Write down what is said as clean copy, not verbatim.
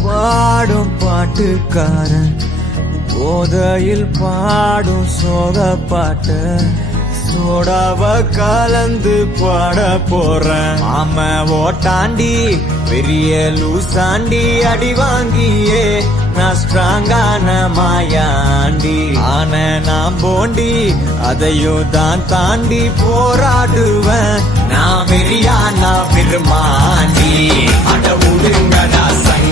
பாடும் பாட்டுக்காரன் போதையில் பாடும் சோக பாட்ட சோடாவ கலந்து பாட போறேன். ஆம ஓட்டாண்டி பெரிய லூசாண்டி அடி வாங்கியே நான் ஸ்ட்ராங்கான மாயாண்டி ஆன நான் போண்டி அதையும் தான் தாண்டி போராடுவேன். நான் வெறியா நான் பெருமாண்டி அட உடுங்கடா சங்க